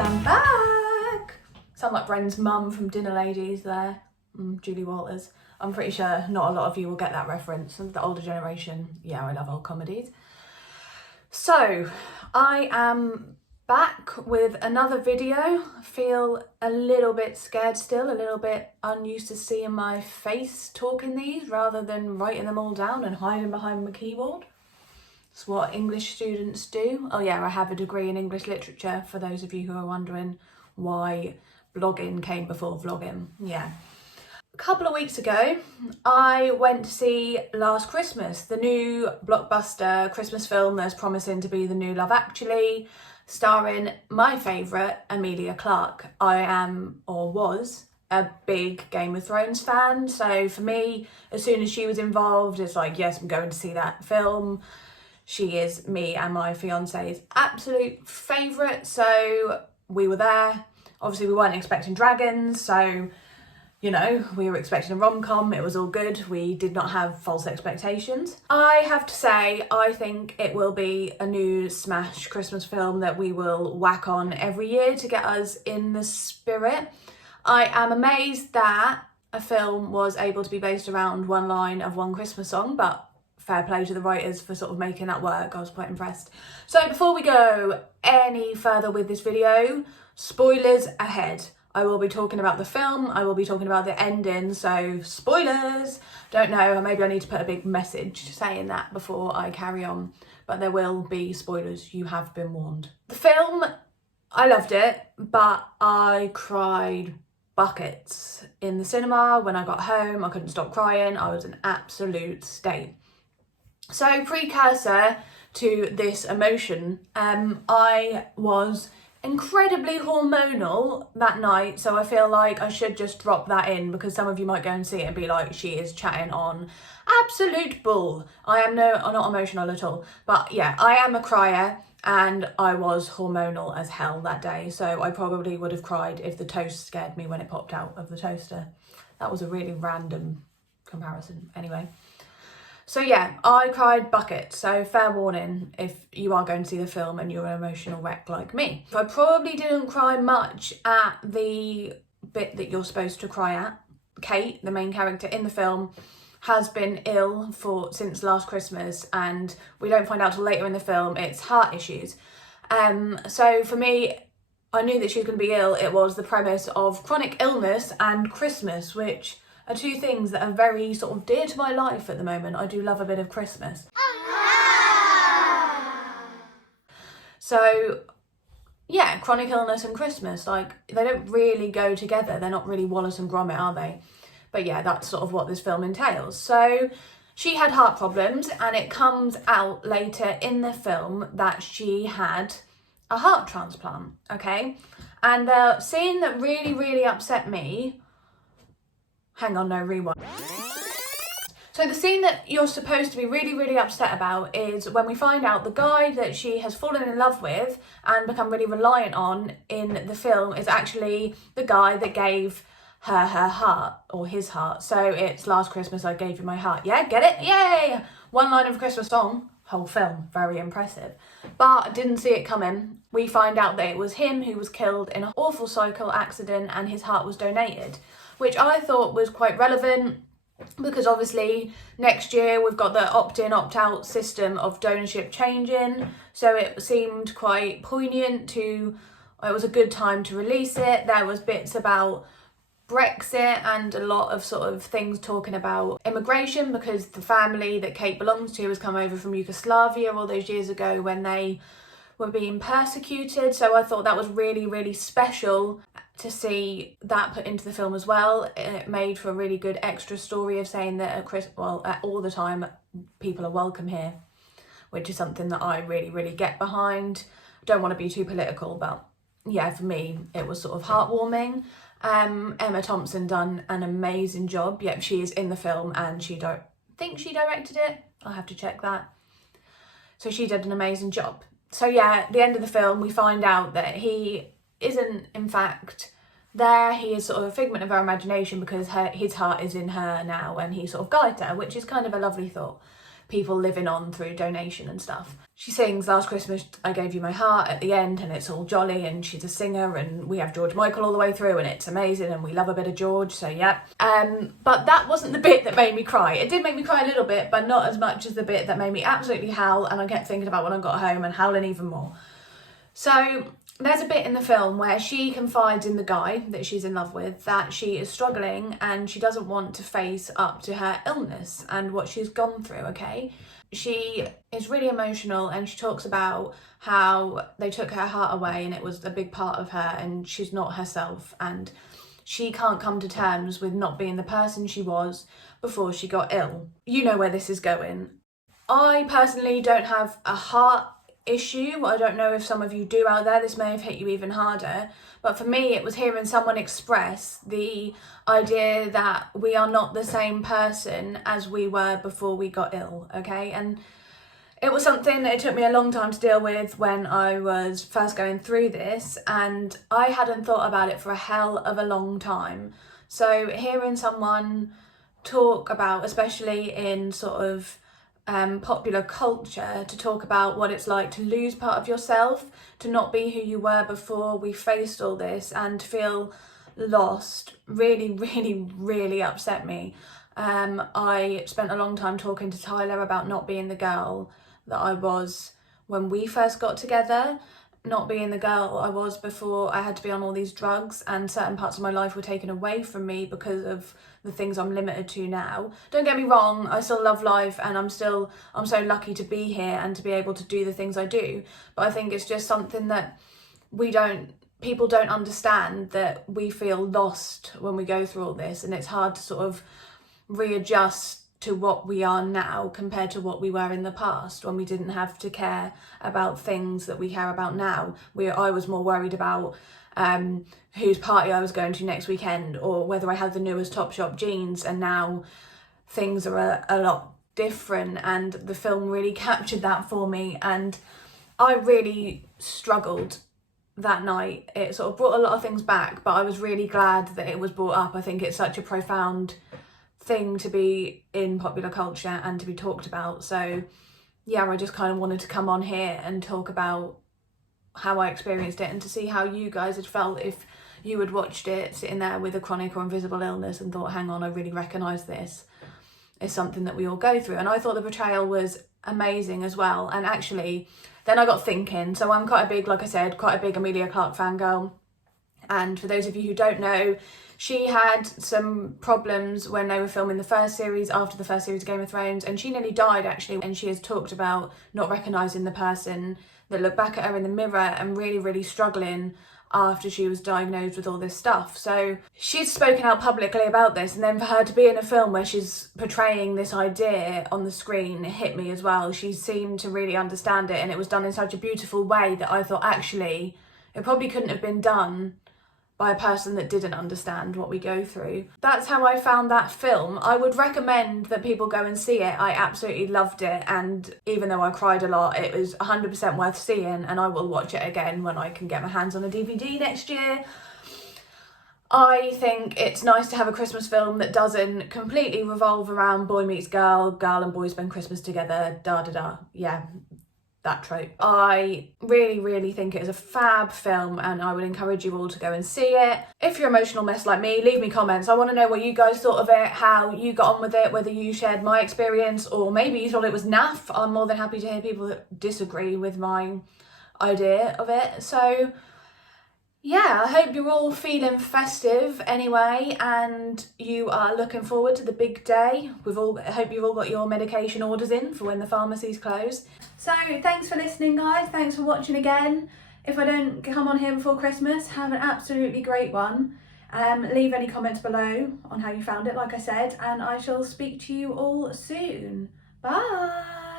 I'm back! Sound like Bren's mum from Dinner Ladies there, Julie Walters. I'm pretty sure not a lot of you will get that reference. The older generation, yeah, I love old comedies. So, I am back with another video. I feel a little bit scared still, a little bit unused to seeing my face talking these rather than writing them all down and hiding behind my keyboard. It's what English students do. Oh yeah, I have a degree in English literature, for those of you who are wondering why blogging came before vlogging. Yeah. A couple of weeks ago, I went to see Last Christmas, the new blockbuster Christmas film that's promising to be the new Love Actually, starring my favourite, Emilia Clarke. I am, or was, a big Game of Thrones fan, so for me, as soon as she was involved, it's like, yes, I'm going to see that film. She is me and my fiance's absolute favourite, so we were there. Obviously, we weren't expecting dragons, so, you know, we were expecting a rom-com. It was all good. We did not have false expectations. I have to say, I think it will be a new smash Christmas film that we will whack on every year to get us in the spirit. I am amazed that a film was able to be based around one line of one Christmas song, but fair play to the writers for sort of making that work. I was quite impressed. So before we go any further with this video, spoilers ahead. I will be talking about the film, I will be talking about the ending, so spoilers! Don't know, maybe I need to put a big message saying that before I carry on, but there will be spoilers, you have been warned. The film, I loved it, but I cried buckets in the cinema. When I got home, I couldn't stop crying. I was in absolute state. So precursor to this emotion, I was incredibly hormonal that night, so I feel like I should just drop that in because some of you might go and see it and be like, she is chatting on absolute bull. I'm not emotional at all, but yeah, I am a crier and I was hormonal as hell that day, so I probably would have cried if the toast scared me when it popped out of the toaster. That was a really random comparison anyway. So yeah, I cried buckets, so fair warning if you are going to see the film and you're an emotional wreck like me. I probably didn't cry much at the bit that you're supposed to cry at. Kate, the main character in the film, has been ill since Last Christmas, and we don't find out till later in the film it's heart issues. So for me, I knew that she was going to be ill. It was the premise of chronic illness and Christmas, which are two things that are very sort of dear to my life at the moment. I do love a bit of Christmas. So yeah, chronic illness and Christmas, like, they don't really go together. They're not really Wallace and Gromit, are they? But yeah, that's sort of what this film entails. So she had heart problems, and it comes out later in the film that she had a heart transplant, okay? And the scene that really, really upset me, hang on, no, rewind. So the scene that you're supposed to be really, really upset about is when we find out the guy that she has fallen in love with and become really reliant on in the film is actually the guy that gave her heart, or his heart. So it's Last Christmas I Gave You My Heart. Yeah, get it? Yay! One line of a Christmas song, whole film, very impressive. But didn't see it coming. We find out that it was him who was killed in an awful cycle accident and his heart was donated, which I thought was quite relevant because obviously next year we've got the opt-in, opt-out system of donorship changing, so it seemed quite poignant it was a good time to release it. There was bits about Brexit and a lot of sort of things talking about immigration, because the family that Kate belongs to has come over from Yugoslavia all those years ago when they were being persecuted. So I thought that was really, really special to see that put into the film as well. It made for a really good extra story of saying that all the time people are welcome here, which is something that I really, really get behind. Don't want to be too political, but yeah, for me it was sort of heartwarming. Emma Thompson done an amazing job. Yep, she is in the film and she don't think she directed it. I'll have to check that. So she did an amazing job. So yeah, at the end of the film, we find out that he isn't in fact there. He is sort of a figment of her imagination because his heart is in her now and he sort of guides her, which is kind of a lovely thought. people living on through donation and stuff. She sings Last Christmas I Gave You My Heart at the end, and it's all jolly, and she's a singer, and we have George Michael all the way through, and it's amazing, and we love a bit of George, so yeah. But that wasn't the bit that made me cry. It did make me cry a little bit, but not as much as the bit that made me absolutely howl, and I kept thinking about when I got home and howling even more. So there's a bit in the film where she confides in the guy that she's in love with that she is struggling and she doesn't want to face up to her illness and what she's gone through, okay? She is really emotional and she talks about how they took her heart away and it was a big part of her and she's not herself and she can't come to terms with not being the person she was before she got ill. You know where this is going. I personally don't have a heart issue. I don't know if some of you do out there. This may have hit you even harder. But for me, it was hearing someone express the idea that we are not the same person as we were before we got ill, okay? And it was something that it took me a long time to deal with when I was first going through this, and I hadn't thought about it for a hell of a long time. So hearing someone talk about, especially in sort of popular culture, to talk about what it's like to lose part of yourself, to not be who you were before we faced all this and feel lost, really upset me. I spent a long time talking to Tyler about not being the girl that I was when we first got together, not being the girl I was before I had to be on all these drugs and certain parts of my life were taken away from me because of the things I'm limited to now. Don't get me wrong, I still love life and I'm so lucky to be here and to be able to do the things I do. But I think it's just something that people don't understand, that we feel lost when we go through all this, and it's hard to sort of readjust to what we are now compared to what we were in the past when we didn't have to care about things that we care about now. I was more worried about whose party I was going to next weekend or whether I had the newest Topshop jeans, and now things are a lot different, and the film really captured that for me and I really struggled that night. It sort of brought a lot of things back, but I was really glad that it was brought up. I think it's such a profound thing to be in popular culture and to be talked about. So yeah, I just kind of wanted to come on here and talk about how I experienced it and to see how you guys had felt if you had watched it sitting there with a chronic or invisible illness and thought, hang on, I really recognise this. It's something that we all go through. And I thought the portrayal was amazing as well. And actually then I got thinking, so I'm quite a big, like I said, quite a big Emilia Clarke fangirl. And for those of you who don't know, she had some problems when they were filming the first series, after the first series of Game of Thrones, and she nearly died actually. And she has talked about not recognising the person that looked back at her in the mirror and really struggling after she was diagnosed with all this stuff. So she's spoken out publicly about this, and then for her to be in a film where she's portraying this idea on the screen, it hit me as well. She seemed to really understand it, and it was done in such a beautiful way that I thought actually it probably couldn't have been done by a person that didn't understand what we go through. That's how I found that film. I would recommend that people go and see it. I absolutely loved it, and even though I cried a lot, it was 100% worth seeing, and I will watch it again when I can get my hands on a DVD next year. I think it's nice to have a Christmas film that doesn't completely revolve around boy meets girl, girl and boy spend Christmas together, yeah, that trope. I really think it is a fab film, and I would encourage you all to go and see it. If you're an emotional mess like me, leave me comments. I want to know what you guys thought of it, how you got on with it, whether you shared my experience or maybe you thought it was naff. I'm more than happy to hear people that disagree with my idea of it. So yeah, I hope you're all feeling festive anyway, and you are looking forward to the big day. I hope you've all got your medication orders in for when the pharmacies close. So thanks for listening, guys. Thanks for watching again. If I don't come on here before Christmas, have an absolutely great one. Leave any comments below on how you found it, like I said, and I shall speak to you all soon. Bye.